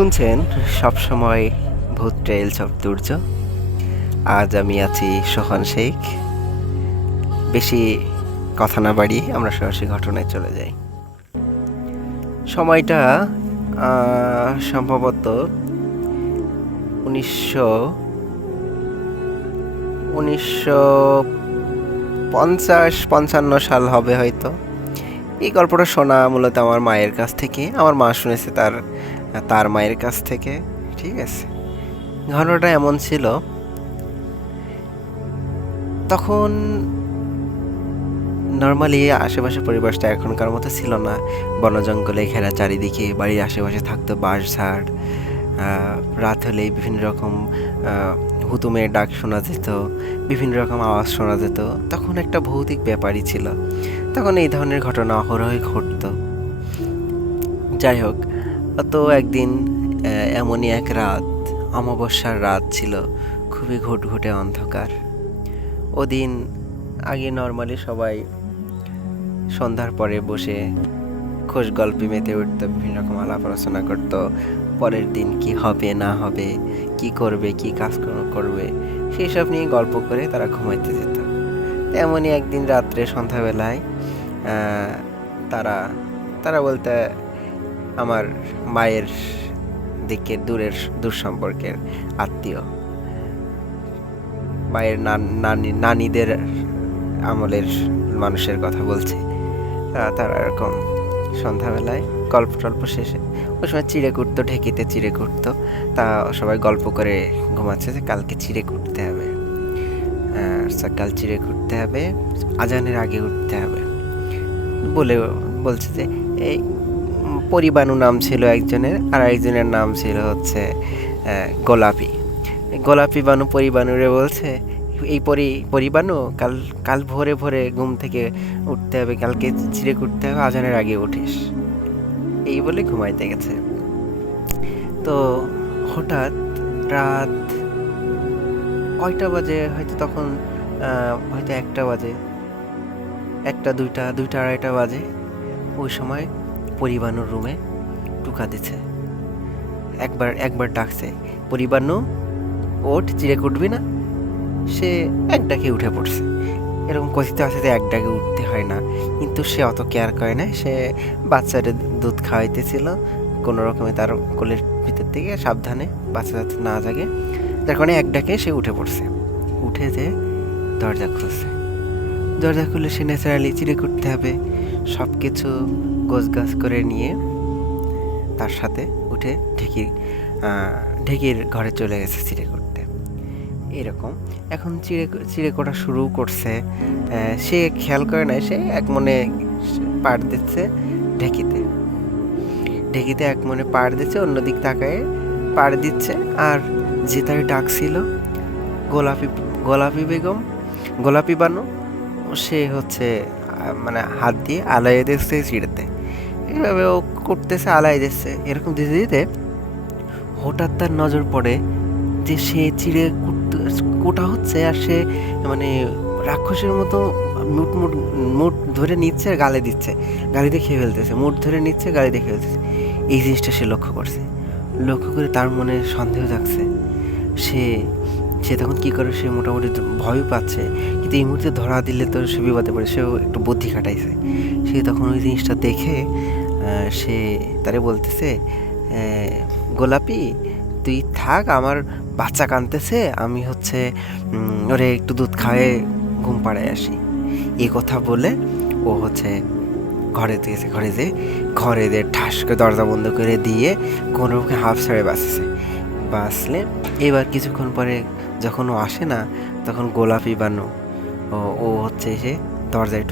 শুনছেন সবসময় ভূত ট্রেল চতুর্য। আজ আমি আছি সোহান শেখ। বেশি কথা না বাড়িয়ে আমরা সরাসরি ঘটনায় চলে যাই। সময়টা সম্ভবত 1950-55 সাল হবে হয়তো। এই গল্পটা শোনা মূলত আমার মায়ের কাছ থেকে। আমার মা শুনেছে তার মায়ের কাছ থেকে। ঠিক আছে, ঘটনাটা এমন ছিল, তখন নর্মালি আশেপাশে পরিবেশটা এখনকার মতো ছিল না। বন জঙ্গলে ঘেরা চারিদিকে, বাড়ির আশেপাশে থাকতো বাঁশঝাড়। রাত হলেই বিভিন্ন রকম হুতুমের ডাক শোনা যেত, বিভিন্ন রকম আওয়াজ শোনা যেত। তখন একটা ভৌতিক ব্যাপারই ছিল, তখন এই ধরনের ঘটনা অহরহই ঘটতো। যাই হোক, তো একদিন এমনই এক রাত, অমাবস্যার রাত ছিল, খুবই ঘুটঘুটে অন্ধকার। ওদিন আগে নর্মালি সবাই সন্ধ্যার পরে বসে খোশ গল্পে মেতে উঠতো, বিভিন্ন রকম আলাপ আলোচনা করতো। পরের দিন কি হবে না হবে, কি করবে, কি কাজ করবে, সেই সব নিয়ে গল্প করে তারা ঘুমাইতে যেত। এমনই একদিন রাত্রে সন্ধ্যাবেলায় তারা তারা বলতে আমার মায়ের দিকের দূর সম্পর্কের আত্মীয়, মায়ের নানিদের আমলের মানুষের কথা বলছে। তারা এরকম সন্ধ্যাবেলায় গল্প টল্প শেষে ওই সময় চিড়ে কুটতো, ঢেকিতে চিড়ে কুটতো। তা সবাই গল্প করে ঘুমাচ্ছে যে কালকে চিড়ে কুটতে হবে, কাল চিড়ে কুটতে হবে, আজানের আগে উঠতে হবে বলছে যে এই পরিবানু নাম ছিল একজনের, আর একজনের নাম ছিল হচ্ছে গোলাপি। গোলাপি বানু পরিবানুরে বলছে, এই পরিবানু কাল ভোরে ভোরে ঘুম থেকে উঠতে হবে, কালকে চিড়ে কুটতে হবে, আজানের আগে উঠিস। এই বলে ঘুমাইতে গেছে। তো হঠাৎ রাত কয়টা বাজে হয়তো, তখন হয়তো 1টা বাজে, 1টা 2টা 2টা 2:30 বাজে। ওই সময় পরিবানুর রুমে টুকা দিচ্ছে, একবার ডাকছে, পরিবানু ওঠ, চিড়ে কুটবি না? সে এক ডাকে উঠে পড়ছে। এরকম কথিত আছে যে এক ডাকে উঠতে হয় না, কিন্তু সে অত কেয়ার করে না। সে বাচ্চাদের দুধ খাওয়াইতেছিল কোনো রকমে, তার কোলের ভিতর থেকে সাবধানে বাচ্চা যাতে না জাগে, যার কারণে এক ডাকে সে উঠে পড়ছে। উঠে যে দরজা খুলে সে ন্যাচারালি চিড়ে কুটতে হবে সব কিছু গোছগাছ করে নিয়ে তার সাথে উঠে ঢেকির ঘরে চলে গেছে চিড়ে কুটতে। এরকম এখন চিড়ে কোটা শুরু করছে। সে খেয়াল করে না, সে এক মনে পাড় দিচ্ছে ঢেকিতে এক মনে পাড় দিচ্ছে, অন্যদিক তাকায় পাড় দিচ্ছে। আর যে তার ডাকছিল গোলাপি বানু, সে হচ্ছে মানে হাত দিয়ে আলাই দিচ্ছে চিড়েতে। এইভাবে ও করতেছে, আলাই দিচ্ছে। এরকম দিতে দিতে হঠাৎ তার নজর পড়ে যে সে চিড়ে কোটা হচ্ছে, আর সে মানে রাক্ষসের মতো মুঠ ধরে নিচ্ছে আর গালে দিচ্ছে, গালিতে খেয়ে ফেলতেছে, মুঠ ধরে নিচ্ছে, গালিতে খেয়ে ফেলতেছে। এই জিনিসটা সে লক্ষ্য করে তার মনে সন্দেহ জাগছে। সে তখন কি করে, সে মোটামুটি ভয় পাচ্ছে, কিন্তু এই মুহূর্তে ধরা দিলে তো সে বিপদে পড়ে। সেও একটু বুদ্ধি খাটাইছে। সে তখন ওই জিনিসটা দেখে সে তারে বলতেছে, গোলাপি তুই থাক, আমার বাচ্চা কাঁদতেছে, আমি হচ্ছে ওরে একটু দুধ খাওয়াই ঘুম পাড়ায় আসি। এই কথা বলে ও হচ্ছে ঘরে দিয়ে ঠাস করে দরজা বন্ধ করে দিয়ে কোনো রকম হাফ ছেড়ে বাঁচলে। এবার কিছুক্ষণ পরে যখন ও আসে না, তখন গোলাপি বানু ও হচ্ছে এসে দরজায়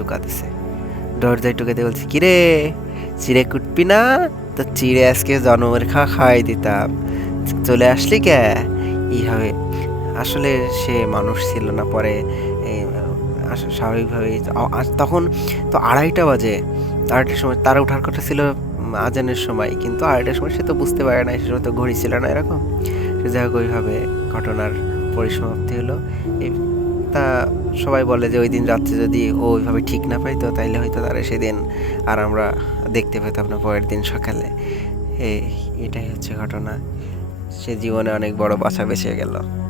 টুকাতে বলছে, কিরে চিড়ে কুটবি না? তো চিড়ে আজকে জন্মের খাওয়াই দিতাম, চলে আসলি কে? এইভাবে আসলে সে মানুষ ছিল না। পরে স্বাভাবিকভাবে তখন তো 2:30 বাজে, 2:30টার সময় তারা ওঠার কথা ছিল আজানের সময়, কিন্তু 2:30টার সময় সে তো বুঝতে পারে না, সে সময় তো ঘড়ি ছিল না এরকম। সে যাই হোক, ওইভাবে ঘটনার পরিসমাপ্তি হলো। তা সবাই বলে যে ওই দিন রাত্রে যদি ও ওইভাবে ঠিক না পাইতো, তাইলে হয়তো তারা সেদিন আর আমরা দেখতে পেতাম না পরের দিন সকালে। এই এটাই হচ্ছে ঘটনা। সে জীবনে অনেক বড় বাঁচা বেঁচে গেল।